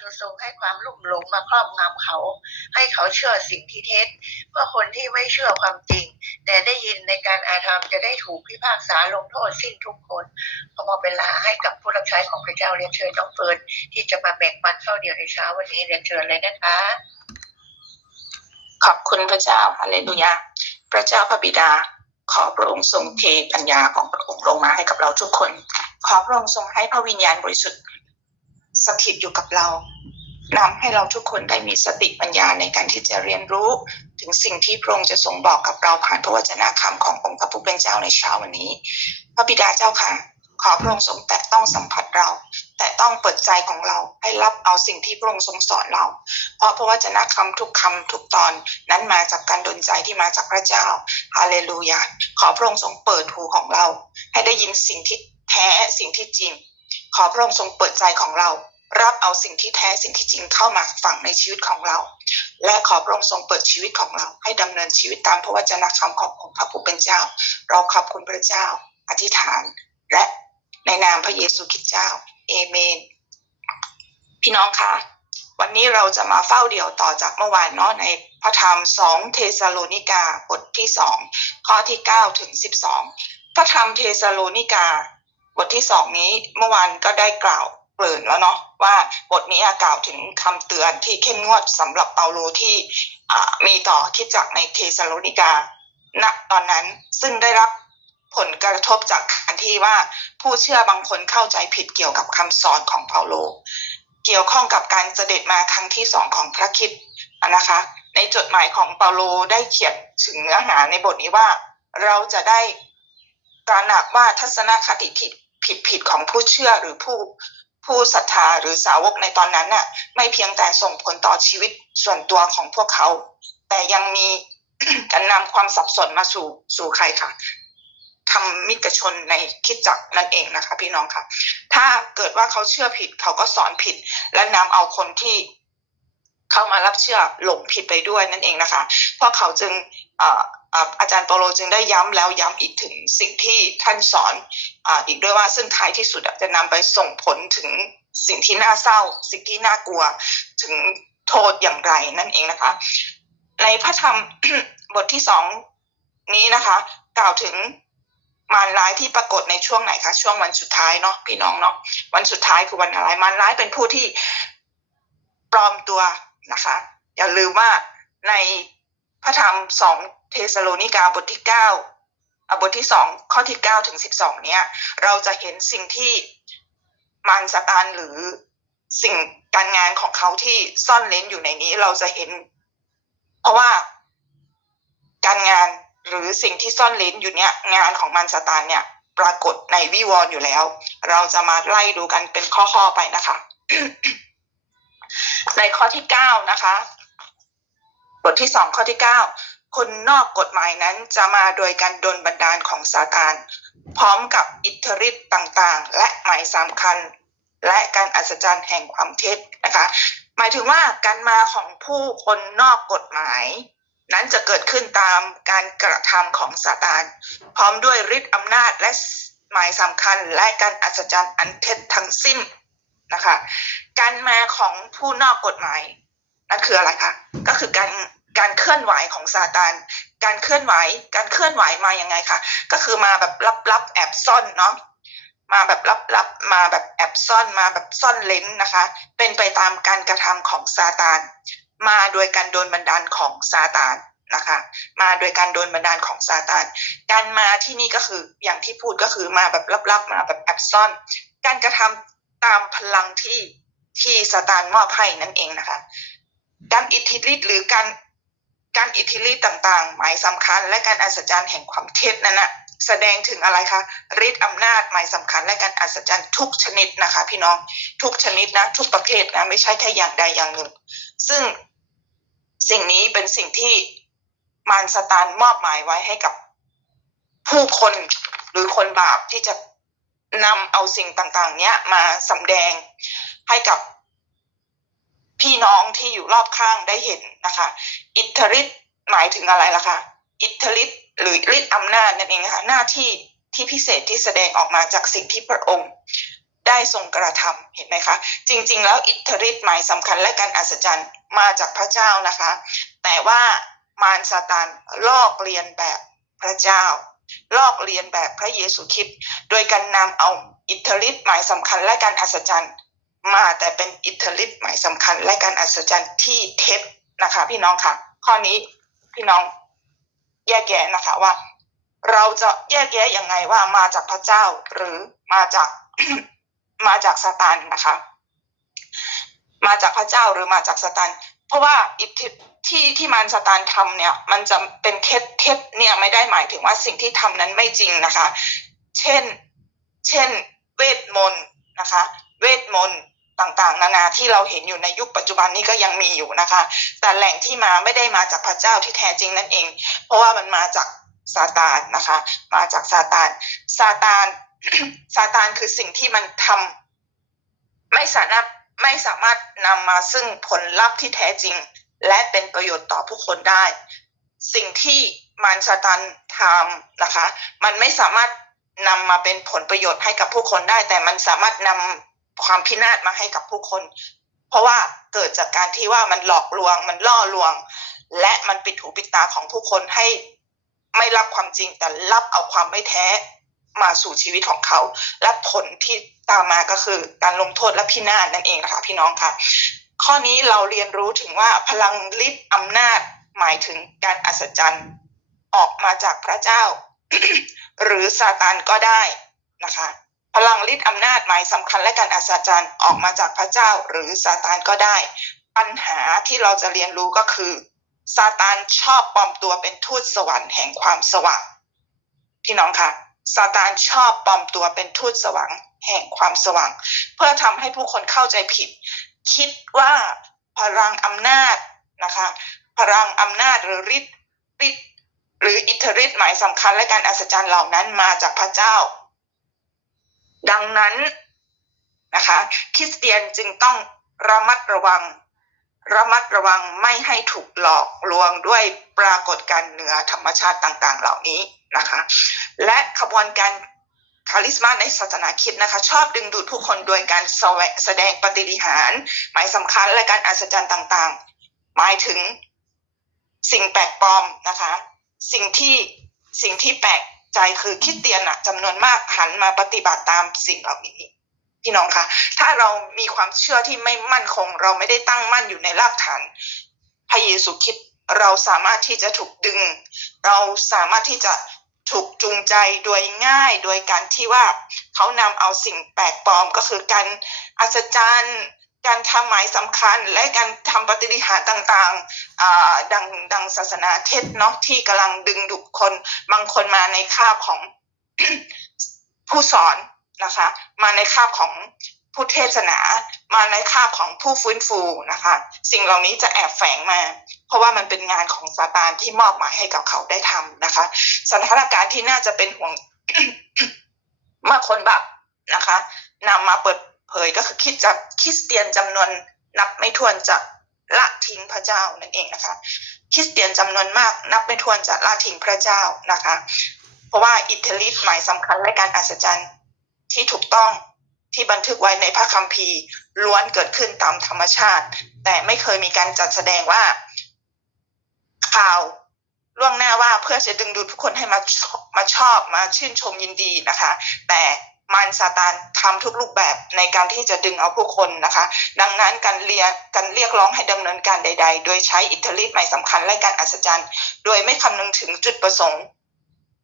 จะทรงให้ความลุ่มหลงมาครอบงำเขา ให้เขาเชื่อสิ่งที่เท็จเพื่อคนที่ไม่เชื่อความจริง แต่ได้ยินในการอาธรรมจะได้ถูกพิพากษาลงโทษสิ้นทุกคนขอมอบเวลาให้กับผู้รับใช้ของพระเจ้าเรียนเชิญน้องเฟิร์นที่จะมาแบ่งปันเข้าเดียวในเช้าวันนี้เรียนเชิญเลยนะคะ ขอบคุณพระเจ้าฮาเลลูยาพระเจ้าพระบิดาขอพระองค์ทรงเทปัญญาของพระองค์ลงมาให้กับเราทุกคน ขอพระองค์ทรงให้พระวิญญาณบริสุทธิ์ สถิตอยู่กับเรานำให้เราทุกคนได้มีสติปัญญาในการที่จะเรียนรู้ ถึงสิ่งที่พระองค์จะทรงบอกกับเราผ่านพระวจนะคำขององค์พระผู้เป็นเจ้าในเช้าวันนี้ พระบิดาเจ้าค่ะ ขอพระองค์ทรงแตะต้องสัมผัสเรา แต่ต้องเปิดใจของเราให้รับเอาสิ่งที่พระองค์ทรงสอนเรา เพราะพระวจนะคำทุกคำทุกตอนนั้นมาจากการดลใจที่มาจากพระเจ้าฮาเลลูยาขอพระองค์ทรงเปิดหูของเรา ให้ได้ยินสิ่งที่แท้สิ่งที่จริง ขอพระองค์ทรงเปิดใจของเรา รับเอาสิ่งที่แท้สิ่งที่จริงเข้ามาฝังในชีวิตของเรา และขอพระองค์ทรงเปิดชีวิตของเรา ให้ดำเนินชีวิตตามพระวจนะคำขององค์พระผู้เป็นเจ้า เราขอบคุณพระเจ้า อธิษฐาน และในนามพระเยซูคริสต์เจ้าเอเมน พี่น้องคะวันนี้เราจะมาเฝ้าเดี่ยวต่อจากเมื่อวานเนาะในพระธรรมสองเทสโลนิกาบทที่สองข้อที่เก้าถึงสิบสองพระธรรมเทสโลนิกา บทที่สองนี้เมื่อวานก็ได้กล่าว ริ่นแล้วเนาะว่าบทนี้กล่าวถึงคำเตือนที่เข้มงวดสำหรับเปาโลที่มีต่อคิดจักในเทสโลนิกาณตอนนั้นซึ่งได้รับผลกระทบจากการที่ว่าผู้เชื่อบางคนเข้าใจผิดเกี่ยวกับคำสอนของเปาโล เกี่ยวข้องกับการเสด็จมาครั้งที่สองของพระคิดนะคะ ในจดหมายของเปาโลได้เขียนถึงเนื้อหาในบทนี้ว่าเราจะได้ตระหนักว่าทัศนคติที่ผิดผิดของผู้เชื่อหรือผู้ ผู้ศรัทธาหรือสาวกในตอนนั้นน่ะ ไม่เพียงแต่ส่งผลต่อชีวิตส่วนตัวของพวกเขา แต่ยังมีการนำความสับสนมาสู่สู่ใครค่ะทำมิกชนในคิดจักนั่นเองนะคะ พี่น้องค่ะ ถ้าเกิดว่าเขาเชื่อผิดเขาก็สอนผิด และนำเอาคนที่เข้ามารับเชื่อหลงผิดไปด้วยนั่นเองนะคะ เพราะเขาจึงเอาจารย์เปโลจึงได้ย้ำแล้วย้ำอีกถึงสิ่งที่ท่านสอนออีกด้วยว่าซึ่งท้ายที่สุดจะนำไปส่งผลถึงสิ่งที่น่าเศร้า สิ่งที่น่ากลัวถึงโทษอย่างไรนั่นเองนะคะ ในพระธรรมบทที่สองนี้นะคะ กล่าวถึงมารร้ายที่ปรากฏในช่วงไหนคะช่วงวันสุดท้ายเนาะพี่น้องเนาะวันสุดท้ายคือวันอะไรมารร้ายเป็นผู้ที่ปลอมตัวนะคะ อย่าลืมว่าใน พระธรรมสองเทสโลนิกาบทที่เก้าบทที่สองข้อที่เก้าถึงสิบสองเนี้ยเราจะเห็นสิ่งที่มารซาตานหรือสิ่งการงานของเขาที่ซ่อนเล้นอยู่ในนี้เราจะเห็น เพราะว่าการงานหรือสิ่งที่ซ่อนเล้นอยู่เนี้ยงานของมันซาตานเนี่ยปรากฏในวิวรณ์อยู่แล้ว เราจะมาไล่ดูกันเป็นข้อๆไปนะคะ ในข้อที่เก้านะคะ บทที่สองข้อที่เก้าคนนอกกฎหมายนั้นจะมาโดยการดลบันดาลของซาตาน พร้อมกับอิทธิฤทธิ์ต่างๆ และหมายสำคัญ และการอัศจรรย์แห่งความเท็จนะคะ หมายถึงว่าการมาของผู้คนนอกกฎหมาย นั้นจะเกิดขึ้นตามการกระทำของซาตาน พร้อมด้วยฤทธิ์อำนาจและหมายสำคัญ และการอัศจรรย์อันเท็จทั้งสิ้นนะคะ การมาของผู้นอกกฎหมายนั่นคืออะไรคะ ก็คือการ การเคลื่อนไหวของซาตานการเคลื่อนไหว การเคลื่อนไหวมาอยังไงคะก็คือมาแบบลับๆแอบซ่อนเนาะมาแบบลับๆมาแบบแอบซ่อนมาแบบซ่อนเลนนะคะ เป็นไปตามการกระทำของซาตานมาโดยการโดนบันดาลของซาตานนะคะ มาโดยการโดนบันดาลของซาตานการมาที่นี่ก็คืออย่างที่พูดก็คือมาแบบลับๆมาแบบแอบซ่อน การกระทำตามพลังที่ที่ซาตานมอบให้นั่นเองนะคะการอิทธิฤทธิ์หรือการ การอิทธิฤทธิ์ต่างๆ หมายสำคัญ และการอัศจรรย์แห่งความเท็จนั้นนะแสดงถึงอะไรคะฤทธิ์อำนาจหมายสำคัญและการอัศจรรย์ทุกชนิดนะคะ พี่น้องทุกชนิดนะ ทุกประเภทนะไม่ใช่แค่อย่างใดอย่างหนึ่ง ซึ่งสิ่งนี้เป็นสิ่งที่มารสตานมอบหมายไว้ให้กับผู้คนหรือคนบาปที่จะนำเอาสิ่งต่าง ๆ เนี้ยมาสำแดงให้กับ พี่น้องที่อยู่รอบข้างได้เห็นนะคะ อิทธิฤทธิ์หมายถึงอะไรล่ะคะอิทธิฤทธิ์หรือฤทธิ์อำนาจนั่นเองนะคะหน้าที่ที่พิเศษที่แสดงออกมาจากสิ่งที่พระองค์ได้ทรงกระทำเห็นไหมคะ จริง ๆ แล้วอิทธิฤทธิ์หมายสำคัญและการอัศจรรย์มาจากพระเจ้านะคะ แต่ว่ามารซาตานลอกเลียนแบบพระเจ้า ลอกเลียนแบบพระเยซูคริสต์โดยการนำเอาอิทธิฤทธิ์หมายสำคัญและการอัศจรรย์ มาแต่เป็นอิทธิฤทธิ์หมายสำคัญและการอัศจรรย์ที่เท็จนะคะ พี่น้องค่ะ ข้อนี้พี่น้องแยกแยะนะคะว่า เราจะแยกแยะยังไงว่ามาจากพระเจ้าหรือมาจากมาจากซาตานนะคะ มาจากพระเจ้าหรือมาจากซาตานเพราะว่าอิทธิที่ที่มารซาตานทำเนี่ย มันจะเป็นเท็จเท็จเนี่ยไม่ได้หมายถึงว่าสิ่งที่ทำนั้นไม่จริงนะคะ เช่น เช่น เวทมนต์นะคะ เวทมนต์ ต่างๆ นานาที่เราเห็นอยู่ในยุคปัจจุบันนี้ก็ยังมีอยู่นะคะ แต่แหล่งที่มาไม่ได้มาจากพระเจ้าที่แท้จริงนั่นเอง เพราะว่ามันมาจากซาตานนะคะ มาจากซาตานซาตานซาตานคือสิ่งที่มันทำไม่สามารถไม่สามารถนำมาซึ่งผลลัพธ์ที่แท้จริง และเป็นประโยชน์ต่อผู้คนได้ สิ่งที่มารซาตานทำนะคะ มันไม่สามารถนำมาเป็นผลประโยชน์ให้กับผู้คนได้ แต่มันสามารถนำ ความพินาศมาให้กับผู้คน เพราะว่าเกิดจากการที่ว่ามันหลอกลวง มันล่อลวง และมันปิดหูปิดตาของผู้คนให้ไม่รับความจริงแต่รับเอาความไม่แท้มาสู่ชีวิตของเขา และผลที่ตามมาก็คือการลงโทษและพินาศนั่นเองนะคะพี่น้องค่ะ ข้อนี้เราเรียนรู้ถึงว่าพลังฤทธิ์อำนาจหมายถึงการอัศจรรย์ออกมาจากพระเจ้า หรือซาตานก็ได้นะคะ พลังฤทธิ์อำนาจหมายสำคัญและการอัศจรรย์ออกมาจากพระเจ้าหรือซาตานก็ได้ ปัญหาที่เราจะเรียนรู้ก็คือซาตานชอบปลอมตัวเป็นทูตสวรรค์แห่งความสว่าง พี่น้องคะซาตานชอบปลอมตัวเป็นทูตสว่างแห่งความสว่าง เพื่อทำให้ผู้คนเข้าใจผิด คิดว่าพลังอำนาจนะคะ พลังอำนาจหรือฤทธิ์ฤทธิ์หรืออิทธิฤทธิ์หมายสำคัญและการอัศจรรย์เหล่านั้นมาจากพระเจ้า ดังนั้นนะคะคริสเตียนจึงต้องระมัดระวัง ระมัดระวังไม่ให้ถูกหลอกลวงด้วยปรากฏการณ์เหนือธรรมชาติต่างๆ เหล่านี้นะคะ และขบวนการคาริสมาในศาสนาคิดนะคะ ชอบดึงดูดผู้คนโดยการแสวแสดงปฏิริหารหมายสำคัญและการอัศจรรย์ต่างๆ หมายถึงสิ่งแปลกปลอมนะคะ สิ่งที่สิ่งที่แปลก ใจคือคิดเตียนอะจำนวนมากหันมาปฏิบัติตามสิ่งเหล่านี้พี่น้องคะถ้าเรามีความเชื่อที่ไม่มั่นคง เราไม่ได้ตั้งมั่นอยู่ในรากฐานพระเยซูคริดเราสามารถที่จะถูกดึง เราสามารถที่จะถูกจูงใจโดยง่ายโดยการที่ว่าเขานำเอาสิ่งแปลกปลอมก็คือการอัศจรรย์ การทำหมายสำคัญและการทำปฏิริหารต่างๆดังดังศาสนาเทศเนาะที่กำลังดึงดูดคนบางคนมาในคาบของผู้สอนนะคะ มาในคาบของผู้เทศนามาในคาบของผู้ฟื้นฟูนะคะ สิ่งเหล่านี้จะแอบแฝงมา เพราะว่ามันเป็นงานของซาตานที่มอบหมายให้กับเขาได้ทำนะคะ สถานการณ์ที่น่าจะเป็นห่วงเมื่อคนแบบนะคะนำมาเปิด เผยก็คือคิดจะคริสเตียนจำนวนนับไม่ถ้วนจะละทิ้งพระเจ้านั่นเองนะคะ คริสเตียนจำนวนมากนับไม่ถ้วนจะละทิ้งพระเจ้านะคะ เพราะว่าอิทธิฤทธิ์หมายสำคัญและการอัศจรรย์ที่ถูกต้องที่บันทึกไว้ในพระคัมภีร์ล้วนเกิดขึ้นตามธรรมชาติ แต่ไม่เคยมีการจัดแสดงว่า ข่าวล่วงหน้าว่าเพื่อจะดึงดูดทุกคนให้มามาชอบมาชื่นชมยินดีนะคะ แต่ มารซาตานทำทุกรูปแบบในการที่จะดึงเอาผู้คนนะคะ ดังนั้นการเรียกการเรียกร้องให้ดำเนินการใด ๆ โดยใช้อิทธิฤทธิ์ใหมายสำคัญและการอัศจรรย์ โดยไม่คำนึงถึงจุดประสงค์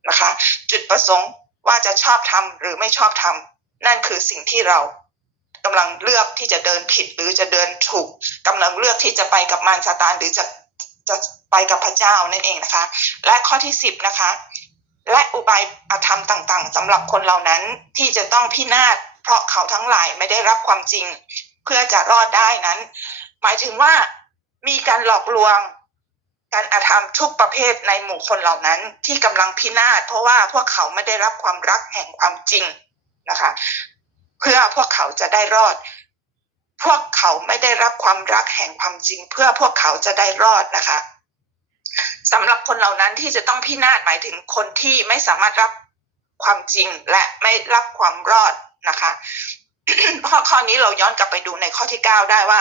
นะคะ จุดประสงค์ว่าจะชอบทำหรือไม่ชอบทำนั่นคือสิ่งที่เรากำลังเลือกที่จะเดินผิดหรือจะเดินถูกกำลังเลือกที่จะไปกับมารซาตานหรือจะจะไปกับพระเจ้านั่นเองนะคะ และข้อที่สิบนะคะ และอุบายอาธรรมต่างๆสำหรับคนเหล่านั้นที่จะต้องพินาศเพราะเขาทั้งหลายไม่ได้รับความจริง เพื่อจะรอดได้นั้น หมายถึงว่ามีการหลอกลวงการอาธรรมทุกประเภทในหมู่คนเหล่านั้นที่กำลังพินาศเพราะว่าพวกเขาไม่ได้รับความรักแห่งความจริงนะคะ เพื่อพวกเขาจะได้รอด พวกเขาไม่ได้รับความรักแห่งความจริง เพื่อพวกเขาจะได้รอดนะคะ สำหรับคนเหล่านั้นที่จะต้องพินาศหมายถึงคนที่ไม่สามารถรับความจริงและไม่รับความรอดนะคะข้อข้อนี้เราย้อนกลับไปดูในข้อที่เก้าได้ว่า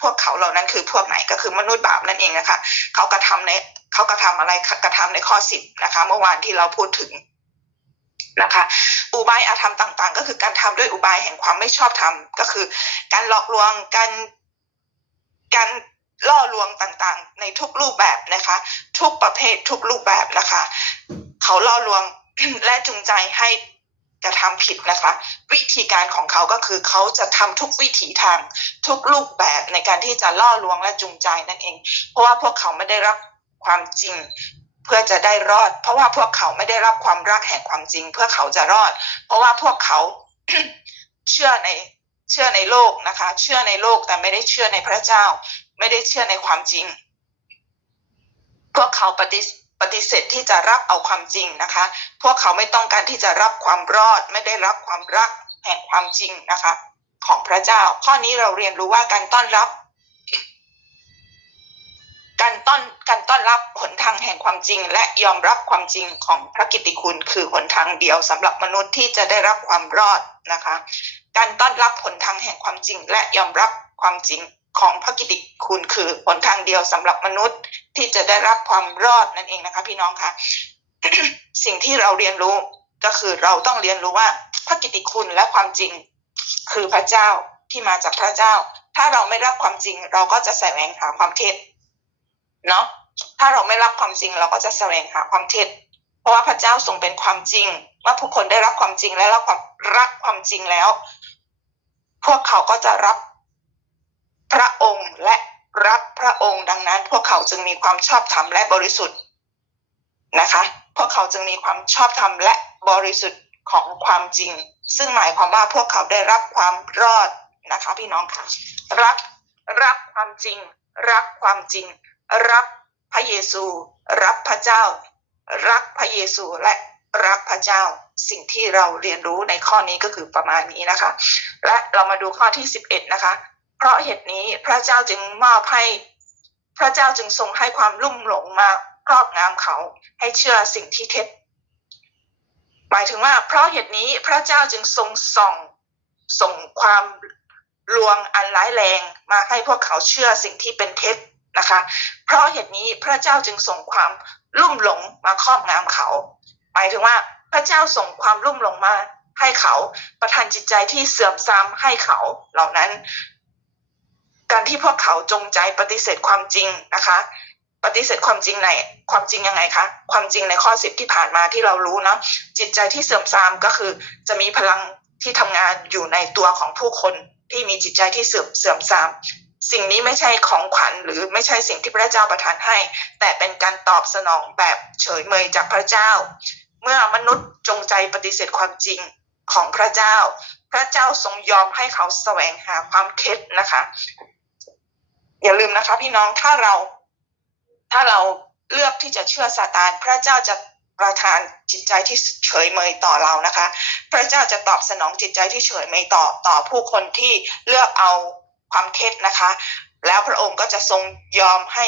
พวกเขาเหล่านั้นคือพวกไหนก็คือมนุษย์บาปนั่นเองนะคะเขากระทำในเขากระทำอะไรกระทำในข้อสิบนะคะ เมื่อวานที่เราพูดถึงนะคะอุบายอาธรรมต่างๆ ก็คือการทำด้วยอุบายแห่งความไม่ชอบธรรมก็คือ การหลอกลวงการการ ล่อลวงต่างๆ ในทุกรูปแบบนะคะ ทุกประเภททุกรูปแบบนะคะ เขาล่อลวงและจูงใจให้กระทำผิดนะคะ วิธีการของเขาก็คือเขาจะทำทุกวิถีทาง ทุกรูปแบบในการที่จะล่อลวงและจูงใจนั่นเอง เพราะว่าพวกเขาไม่ได้รับความจริงเพื่อจะได้รอด เพราะว่าพวกเขาไม่ได้รับความรักแห่งความจริง เพื่อเขาจะรอด เพราะว่าพวกเขาเชื่อในเชื่อในโลกนะคะ เชื่อในโลกแต่ไม่ได้เชื่อในพระเจ้า ไม่ได้เชื่อในความจริง พวกเขาปฏิปฏิเสธที่จะรับเอาความจริงนะคะ พวกเขาไม่ต้องการที่จะรับความรอด ไม่ได้รับความรักแห่งความจริงนะคะ ของพระเจ้า ข้อนี้เราเรียนรู้ว่าการต้อนรับ การต้อนการต้อนรับหนทางแห่งความจริง และยอมรับความจริงของพระกิตติคุณ คือหนทางเดียวสำหรับมนุษย์ที่จะได้รับความรอดนะคะ การต้อนรับหนทางแห่งความจริง และยอมรับความจริง ของพระกิติคุณคือหนทางเดียวสำหรับมนุษย์ที่จะได้รับความรอดนั่นเองนะคะ พี่น้องคะสิ่งที่เราเรียนรู้ก็คือเราต้องเรียนรู้ว่าพระกิตติคุณและความจริงคือพระเจ้าที่มาจากพระเจ้า ถ้าเราไม่รับความจริง เราก็จะแสวงหาความเท็จเนาะถ้าเราไม่รับความจริง เราก็จะแสวงหาความเท็จ เพราะว่าพระเจ้าทรงเป็นความจริงว่าผู้คนได้รับความจริงและรับความรักความจริงแล้ว พวกเขาก็จะรับ พระองค์และรักพระองค์ดังนั้น พวกเขาจึงมีความชอบธรรมและบริสุทธิ์นะคะ พวกเขาจึงมีความชอบธรรมและบริสุทธิ์ของความจริง ซึ่งหมายความว่าพวกเขาได้รับความรอดนะคะ พี่น้องค่ะรักรักความจริง รักความจริง รักพระเยซู รักพระเจ้า รักพระเยซูและรักพระเจ้าสิ่งที่เราเรียนรู้ในข้อนี้ก็คือประมาณนี้นะคะ และเรามาดูข้อที่สิบเอ็ดนะคะ เพราะเหตุนี้พระเจ้าจึงมอบให้ พระเจ้าจึงทรงให้ความลุ่มหลงมาครอบงำเขาให้เชื่อสิ่งที่เท็จ หมายถึงว่า เพราะเหตุนี้พระเจ้าจึงทรงส่องส่งความลวงอันร้ายแรงมาให้พวกเขาเชื่อสิ่งที่เป็นเท็จนะคะ เพราะเหตุนี้พระเจ้าจึงส่งความลุ่มหลงมาครอบงำเขา หมายถึงว่าพระเจ้าส่งความลุ่มหลงมาให้เขาประทานจิตใจที่เสื่อมทรามให้เขาเหล่านั้น การที่พวกเขาจงใจปฏิเสธความจริงนะคะ ปฏิเสธความจริงในความจริงยังไงคะความจริงในข้อสิบที่ผ่านมาที่เรารู้เนาะจิตใจที่เสื่อมทรามก็คือ จะมีพลังที่ทำงานอยู่ในตัวของผู้คนที่มีจิตใจที่เสื่อมเสื่อมทราม สิ่งนี้ไม่ใช่ของขวัญหรือไม่ใช่สิ่งที่พระเจ้าประทานให้ แต่เป็นการตอบสนองแบบเฉยเมยจากพระเจ้า เมื่อมนุษย์จงใจปฏิเสธความจริงของพระเจ้า พระเจ้าทรงยอมให้เขาแสวงหาความเท็จนะคะ อย่าลืมนะคะ พี่น้องถ้าเราถ้าเราเลือกที่จะเชื่อซาตาน พระเจ้าจะประทานจิตใจที่เฉยเมยต่อเรานะคะ พระเจ้าจะตอบสนองจิตใจที่เฉยเมยต่อต่อผู้คนที่เลือกเอาความเท็จนะคะ แล้วพระองค์ก็จะทรงยอมให้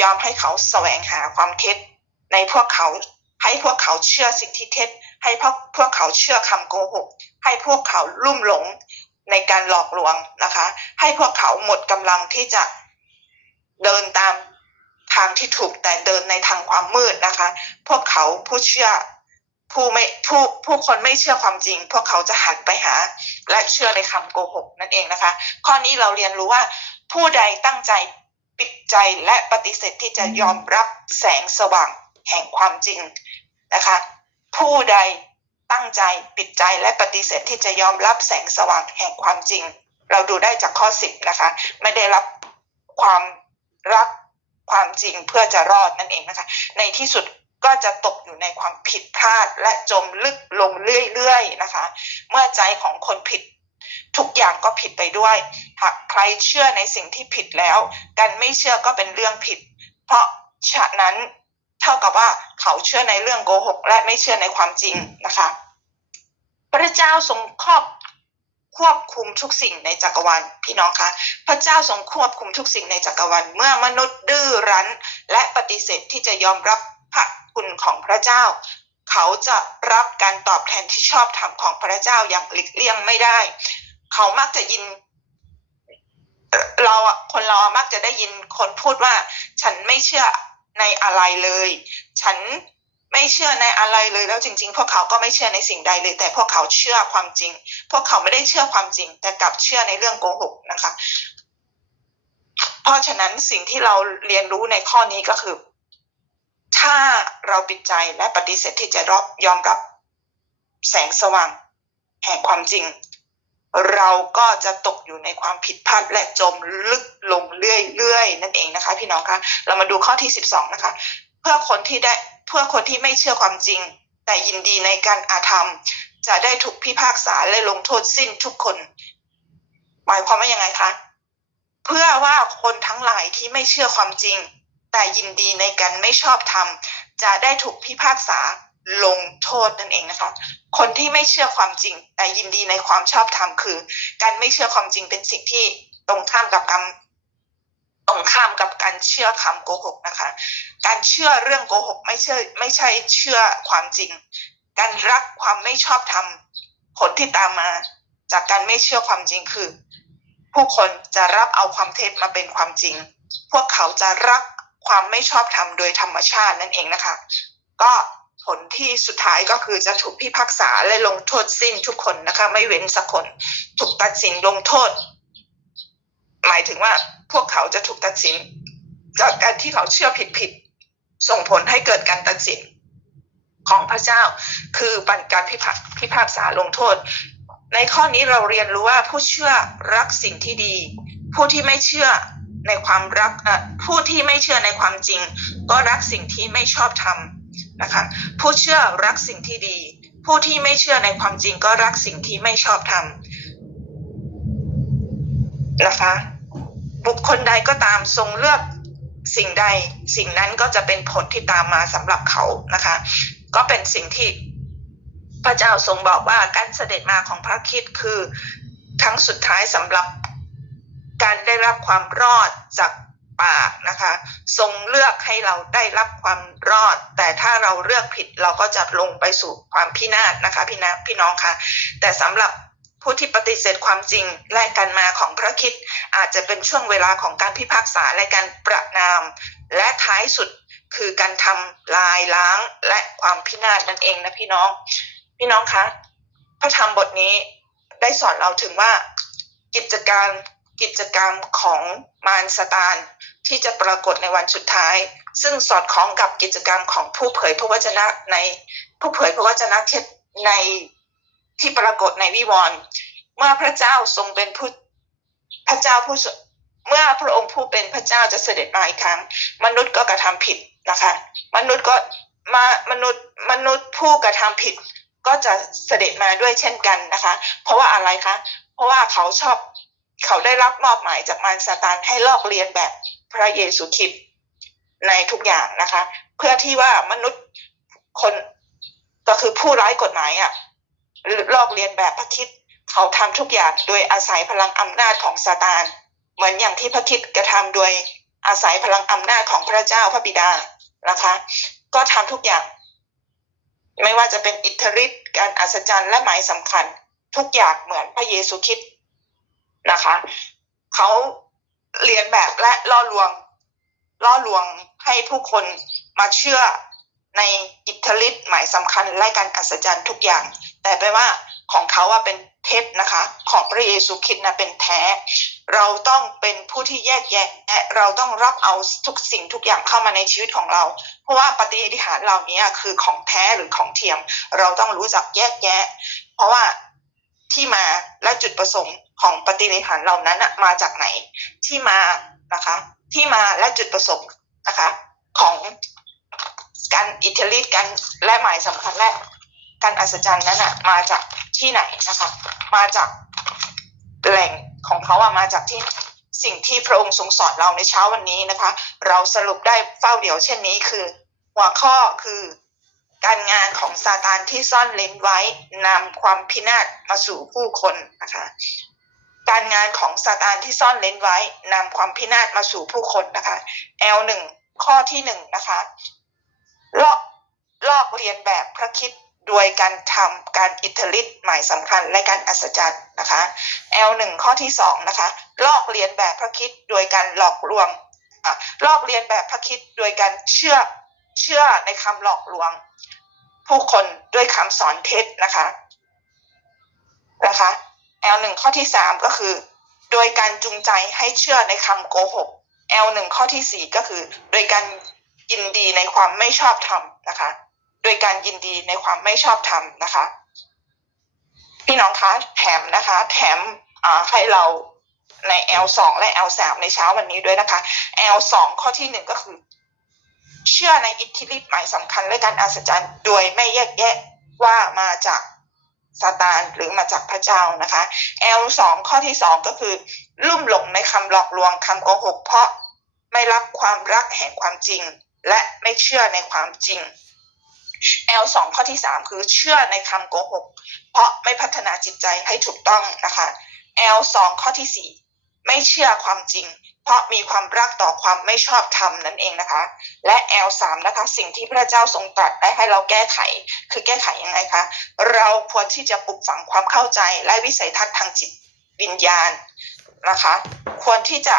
ยอมให้เขาแสวงหาความเท็จในพวกเขาให้พวกเขาเชื่อสิ่งที่เท็จ ให้พวกพวกเขาเชื่อคำโกหก ให้พวกเขาลุ่มหลง ในการหลอกลวงนะคะ ให้พวกเขาหมดกำลังที่จะเดินตามทางที่ถูกแต่เดินในทางความมืดนะคะ พวกเขาผู้เชื่อผู้ไม่ผู้ผู้คนไม่เชื่อความจริง พวกเขาจะหันไปหา และเชื่อในคำโกหกนั่นเองนะคะ ข้อนี้เราเรียนรู้ว่าผู้ใดตั้งใจปิดใจและปฏิเสธที่จะยอมรับแสงสว่างแห่งความจริงนะคะ ผู้ใด ตั้งใจปิดใจและปฏิเสธที่จะยอมรับแสงสว่างแห่งความจริง เราดูได้จากข้อสิบนะคะ ไม่ได้รับความรักความจริงเพื่อจะรอดนั่นเองนะคะ ในที่สุดก็จะตกอยู่ในความผิดพลาดและจมลึกลงเรื่อยๆนะคะ เมื่อใจของคนผิดทุกอย่างก็ผิดไปด้วย หากใครเชื่อในสิ่งที่ผิดแล้วการไม่เชื่อก็เป็นเรื่องผิด เพราะฉะนั้นเท่ากับว่าเขาเชื่อในเรื่องโกหกและไม่เชื่อในความจริงนะคะ พระเจ้าทรงครอบควบคุมทุกสิ่งในจักรวาลพี่น้องคะพระเจ้าทรงควบคุมทุกสิ่งในจักรวาลเมื่อมนุษย์ดื้อรั้น และปฏิเสธที่จะยอมรับพระคุณของพระเจ้า เขาจะรับการตอบแทนที่ชอบธรรมของพระเจ้าอย่างหลีกเลี่ยงไม่ได้ เขามักจะยินเราคนเรามักจะได้ยินคนพูดว่า ฉันไม่เชื่อในอะไรเลย ฉัน ไม่เชื่อในอะไรเลยแล้วจริง ๆ พวกเขาก็ไม่เชื่อในสิ่งใดเลย แต่พวกเขาเชื่อความจริง พวกเขาไม่ได้เชื่อความจริง แต่กลับเชื่อในเรื่องโกหกนะคะ เพราะฉะนั้นสิ่งที่เราเรียนรู้ในข้อนี้ก็คือ ถ้าเราปิดใจและปฏิเสธที่จะรับยอมรับแสงสว่าง แห่งความจริง เราก็จะตกอยู่ในความผิดพลาดและจมลึกลงเรื่อยๆนั่นเองนะคะ พี่น้องคะเรามาดูข้อที่สิบสองนะคะ เพื่อคนที่ได้ เพื่อคนที่ไม่เชื่อความจริง แต่ยินดีในการอาธรรม จะได้ถูกพิพากษาและลงโทษสิ้นทุกคน หมายความว่ายังไงคะเพื่อว่าคนทั้งหลายที่ไม่เชื่อความจริง แต่ยินดีในการไม่ชอบธรรม จะได้ถูกพิพากษาลงโทษนั่นเองนะคะ คนที่ไม่เชื่อความจริง แต่ยินดีในความชอบธรรมคือ การไม่เชื่อความจริงเป็นสิ่งที่ตรงข้ามกับคำต รงข้ามกับการเชื่อคำโกหกนะคะ การเชื่อเรื่องโกหกไม่ใช่ไม่ใช่เชื่อความจริง การรักความไม่ชอบธรรมผลที่ตามมา จากการไม่เชื่อความจริงคือ ผู้คนจะรับเอาความเท็จมาเป็นความจริง พวกเขาจะรักความไม่ชอบธรรมโดยธรรมชาตินั่นเองนะคะ ก็ผลที่สุดท้ายก็คือจะถูกพิพากษาและลงโทษสิ้นทุกคนนะคะ ไม่เว้นสักคน ถูกตัดสินลงโทษ หมายถึงว่าพวกเขาจะถูกตัดสิน จากการที่เขาเชื่อผิดๆส่งผลให้เกิดการตัดสินของพระเจ้า คือบันการพิพากพิพากษาลงโทษ ในข้อนี้เราเรียนรู้ว่าผู้เชื่อรักสิ่งที่ดี ผู้ที่ไม่เชื่อในความรักผู้ที่ไม่เชื่อในความจริง ก็รักสิ่งที่ไม่ชอบธรรมนะคะผู้เชื่อรักสิ่งที่ดี ผู้ที่ไม่เชื่อในความจริง ก็รักสิ่งที่ไม่ชอบธรรมนะคะ บุคคลใดก็ตามทรงเลือกสิ่งใดสิ่งนั้นก็จะเป็นผลที่ตามมาสำหรับเขานะคะ ก็เป็นสิ่งที่พระเจ้าทรงบอกว่าการเสด็จมาของพระคิดคือครั้งสุดท้ายสำหรับการได้รับความรอดจากปากนะคะ ทรงเลือกให้เราได้รับความรอด แต่ถ้าเราเลือกผิดเราก็จะลงไปสู่ความพินาศนะคะพี่นะพี่น้องคะแต่สำหรับ ผู้ที่ปฏิเสธความจริงและการมาของพระคิดอาจจะเป็นช่วงเวลาของการพิพากษาและการประนาม และท้ายสุดคือการทำลายล้างและความพินาศนั่นเองนะพี่น้อง พี่น้องคะพระธรรมบทนี้ได้สอนเราถึงว่ากิจการกิจกรรมของมารซาตานที่จะปรากฏในวันสุดท้าย ซึ่งสอดคล้องกับกิจกรรมของผู้เผยพระวจนะในผู้เผยพระวจนะเทศใน ที่ปรากฏในวิวรณ์เมื่อพระเจ้าทรงเป็นผู้พระเจ้าผู้เมื่อพระองค์ผู้เป็นพระเจ้าจะเสด็จมาอีกครั้ง มนุษย์ก็กระทำผิดนะคะ มนุษย์ก็มามนุษย์มนุษย์ผู้กระทำผิดก็จะเสด็จมาด้วยเช่นกันนะคะ เพราะว่าอะไรคะ เพราะว่าเขาชอบเขาได้รับมอบหมายจากมารซาตานให้ลอกเลียนแบบพระเยซูคริสต์ในทุกอย่างนะคะ เพื่อที่ว่ามนุษย์คนก็คือผู้ร้ายกฎหมายอะ่ะ ลอกเลียนแบบพระคิดเขาทำทุกอย่างโดยอาศัยพลังอำนาจของซาตาน เหมือนอย่างที่พระคิดกระทำโดยอาศัยพลังอำนาจของพระเจ้าพระบิดานะคะ ก็ทำทุกอย่าง ไม่ว่าจะเป็นอิทธิฤทธิ์การอัศจรรย์และหมายสำคัญ ทุกอย่างเหมือนพระเยซูคริสต์นะคะเขาเรียนแบบและล่อลวงล่อลวงให้ผู้คนมาเชื่อ ในอิทธิฤทธิ์หมายสำคัญและการอัศจรรย์ทุกอย่าง แต่ไปว่าของเขาว่าเป็นเท็จนะคะ ของพระเยซูคริสต์นะเป็นแท้ เราต้องเป็นผู้ที่แยกแยะเราต้องรับเอาทุกสิ่งทุกอย่างเข้ามาในชีวิตของเรา เพราะว่าปฏิหารเหล่านี้คือของแท้หรือของเทียม เราต้องรู้จักแยกแยะ เพราะว่าที่มาและจุดประสงค์ของปฏิหารเหล่านั้นมาจากไหน ที่มานะคะ ที่มาและจุดประสงค์นะคะ ของ การอิทธิฤทธิ์กันและหมายสำคัญและการอัศจรรย์นั้นน่ะมาจากที่ไหนนะคะ มาจากแหล่งของเขาอะมาจากที่สิ่งที่พระองค์ทรงสอนเราในเช้าวันนี้นะคะ เราสรุปได้เฝ้าเดี่ยวเช่นนี้คือ หัวข้อคือการงานของซาตานที่ซ่อนเล้นไว้นำความพินาศมาสู่ผู้คนนะคะ การงานของซาตานที่ซ่อนเล้นไว้นำความพินาศมาสู่ผู้คนนะคะ L หนึ่งข้อที่หนึ่งนะคะ ล่อลอกเลียนแบบพระคิดโดยการทำการอิทธิฤทธิ์หมายสำคัญและการอัศจรรย์นะคะ L1 ข้อที่สองนะคะลอกเลียนแบบพระคิดโดยการหลอกลวงอลอกเลียนแบบพระคิดโดยการเชื่อเชื่อในคำหลอกลวง ผู้คนด้วยคำสอนเท็จนะคะนะคะ L1 ข้อที่สามก็คือ โดยการจูงใจให้เชื่อในคำโกหก L1 ข้อที่สี่ก็คือ โดยการ ยินดีในความไม่ชอบธรรมนะคะ โดยการยินดีในความไม่ชอบธรรมนะคะ พี่น้องคะแถมนะคะ แถมให้เราใน L2 และ L3 ในเช้าวันนี้ด้วยนะคะ L2 ข้อที่หนึ่งก็คือ เชื่อในอิทธิฤทธิ์หมายสำคัญและการอัศจรรย์ โดยไม่แยกแยะว่ามาจากซาตานหรือมาจากพระเจ้านะคะ L2 ข้อที่สองก็คือ ลุ่มหลงในคำหลอกลวงคำโกหกเพราะไม่รักความรักแห่งความจริง และไม่เชื่อในความจริง L2 ข้อที่สามคือเชื่อในคำโกหก เพราะไม่พัฒนาจิตใจให้ถูกต้องนะคะ L2 ข้อที่สี่ไม่เชื่อความจริง เพราะมีความรักต่อความไม่ชอบธรรมนั่นเองนะคะ และ L3 นะคะ สิ่งที่พระเจ้าทรงตรัสได้ให้เราแก้ไข คือแก้ไขยังไงคะ เราควรที่จะปลูกฝังความเข้าใจและวิสัยทัศน์ทางจิตวิญญาณนะคะ ควรที่จะ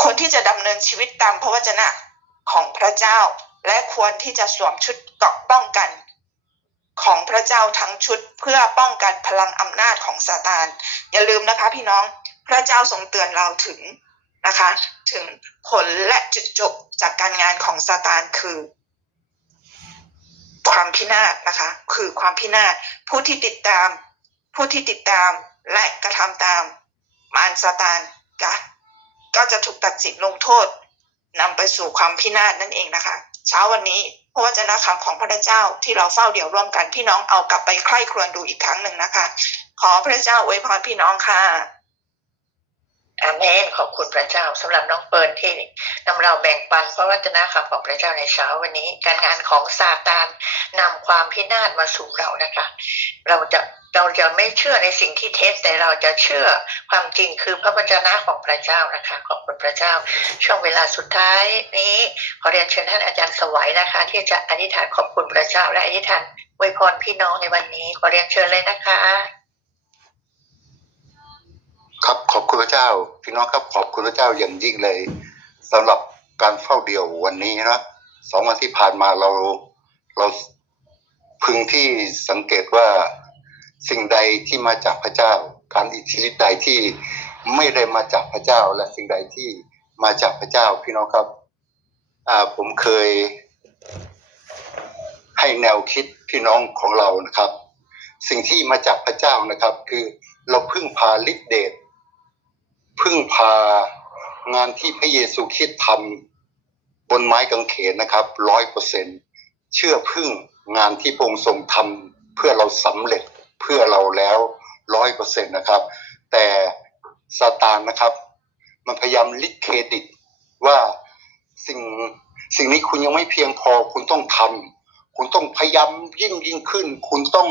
ควรที่จะดำเนินชีวิตตามพระวจนะของพระเจ้า และควรที่จะสวมชุดเกราะป้องกัน ของพระเจ้าทั้งชุดเพื่อป้องกันพลังอำนาจของซาตาน อย่าลืมนะคะพี่น้องพระเจ้าทรงเตือนเราถึงนะคะถึงผลและจุดจบจากการงานของซาตานคือ ความพินาศนะคะ คือความพินาศผู้ที่ติดตาม ผู้ที่ติดตามและกระทำตามมารซาตานกะ ก็จะถูกตัดสินลงโทษนำไปสู่ความพินาศนั่นเองนะคะ เช้าวันนี้พระวจนะคำของพระเจ้าที่เราเฝ้าเดี่ยวร่วมกันพี่น้องเอากลับไปใคร่ครวญดูอีกครั้งหนึ่งนะคะ ขอพระเจ้าอวยพรพี่น้องค่ะอาเมนขอบคุณพระเจ้าสำหรับน้องเปิร์นที่นำเราแบ่งปันพระวจนะคำของพระเจ้าในเช้าวันนี้ การงานของซาตานนำความพินาศมาสู่เรานะคะ เราจะ เราจะไม่เชื่อในสิ่งที่เท็จแต่เราจะเชื่อความจริงคือพระวจนะของพระเจ้านะคะขอบคุณพระเจ้า ช่วงเวลาสุดท้ายนี้ขอเรียนเชิญท่านอาจารย์สวัยนะคะ ที่จะอธิษฐานขอบคุณพระเจ้า และอธิษฐานอวยพรพี่น้องในวันนี้ ขอเรียนเชิญเลยนะคะ ครับขอบคุณพระเจ้า พี่น้องครับขอบคุณพระเจ้าอย่างยิ่งเลยสำหรับการเฝ้าเดี่ยววันนี้นะสองวันที่ผ่านมาเราเราพึงที่สังเกตว่า สิ่งใดที่มาจากพระเจ้า การอิทธิฤทธิ์ใดที่ไม่ได้มาจากพระเจ้า และสิ่งใดที่มาจากพระเจ้าพี่น้องครับอ่าผมเคยให้แนวคิดพี่น้องของเรานะครับ สิ่งที่มาจากพระเจ้านะครับ คือเราพึ่งพาฤทธิเดชพึ่งพางานที่พระเยซูคริสต์ทำบนไม้กางเขนนะครับร้อยเปอร์เซ็นเชื่อพึ่งงานที่พระองค์ทรงทำเพื่อเราสำเร็จ เพื่อเราแล้วร้อยเปอร์เซ็นต์นะครับ แต่ซาตานนะครับ มันพยายามลิดเครดิตว่าสิ่งสิ่งนี้คุณยังไม่เพียงพอคุณต้องทำคุณต้องพยายามยิ่งยิ่งขึ้น คุณต้อง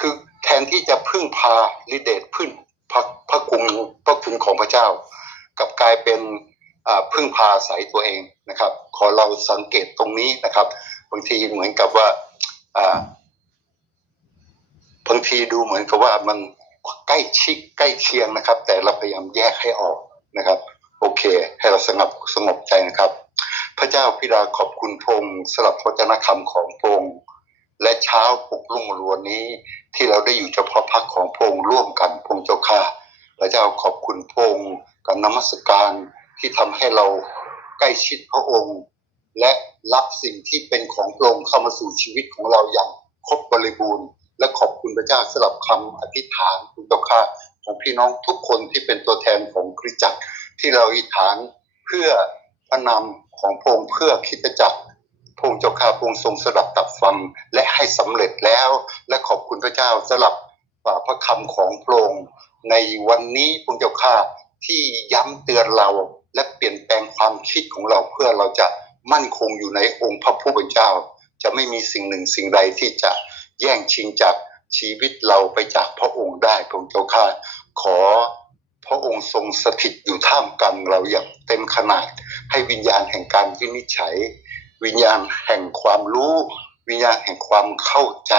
คือแทนที่จะพึ่งพาลิเดชพึ่งพระพระคุณพระคุณของพระเจ้า กับกลายเป็นพึ่งพาอาศัยตัวเองนะครับ ขอเราสังเกตตรงนี้นะครับ บางทีเหมือนกับว่า บางทีดูเหมือนกับว่ามันใกล้ชิดใกล้เคียงนะครับ แต่เราพยายามแยกให้ออกนะครับ โอเค ให้เราสงบสงบใจนะครับ พระเจ้าพิดาขอบคุณพงค์สำหรับพระเจ้าคำของพงค์และเช้าปลุกรุ่งอรุณนี้ที่เราได้อยู่เฉพาะพักของพงค์ร่วมกันพงค์เจ้าข้าพระเจ้าขอบคุณพงค์กับนมัสการที่ทำให้เราใกล้ชิดพระองค์ และรับสิ่งที่เป็นของพระองค์เข้ามาสู่ชีวิตของเราอย่างครบบริบูรณ์ และขอบคุณพระเจ้าสำหรับคำอธิษฐานคุณเจ้าข้าของพี่น้องทุกคนที่เป็นตัวแทนของคริสตจักรที่เราอธิษฐานเพื่อพระนามของพระองค์เพื่อคริสตจักรพระองค์เจ้าข้าพระองค์ทรงสดับตับฟังและให้สำเร็จแล้ว และขอบคุณพระเจ้าสำหรับพระคำของพระองค์ในวันนี้พระองค์เจ้าข้าที่ย้ำเตือนเราและเปลี่ยนแปลงความคิดของเราเพื่อเราจะมั่นคงอยู่ในองค์พระผู้เป็นเจ้า จะไม่มีสิ่งหนึ่งสิ่งใดที่จะ แย่งชิงจากชีวิตเราไปจากพระองค์ได้พระองค์เจ้าข้าขอพระองค์ทรงสถิตอยู่ท่ามกลางเราอย่างเต็มขนาด ให้วิญญาณแห่งการวินิจฉัย วิญญาณแห่งความรู้ วิญญาณแห่งความเข้าใจ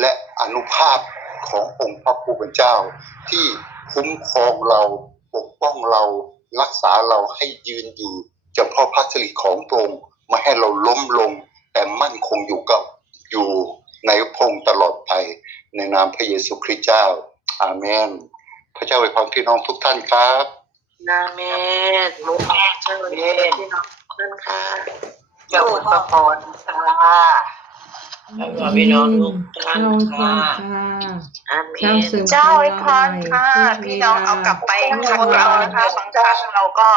และอนุภาพขององค์พระผู้เป็นเจ้า ที่คุ้มครองเราปกป้องเรารักษาเราให้ยืนอยู่เฉพาะพระสิริของพระองค์ไม่ให้เราล้มลง แต่มั่นคงอยู่กับอยู่ ในพระองค์ตลอดไปในนามพระเยซูคริสต์เจ้า อาเมน พระเจ้าอวยพรพี่น้องทุกท่านครับนาเมนลูกเชิญพี่น้องนั่นค่ะเจ้าบุญประพรค่ะแล้วก็พี่น้องทุกท่านเจ้าค่ะค่ะอาเมเจ้านเสริมเจ้าไอพรค่ะ พี่น้องเอากลับไปขัดเรานะคะบางครั้งเราก็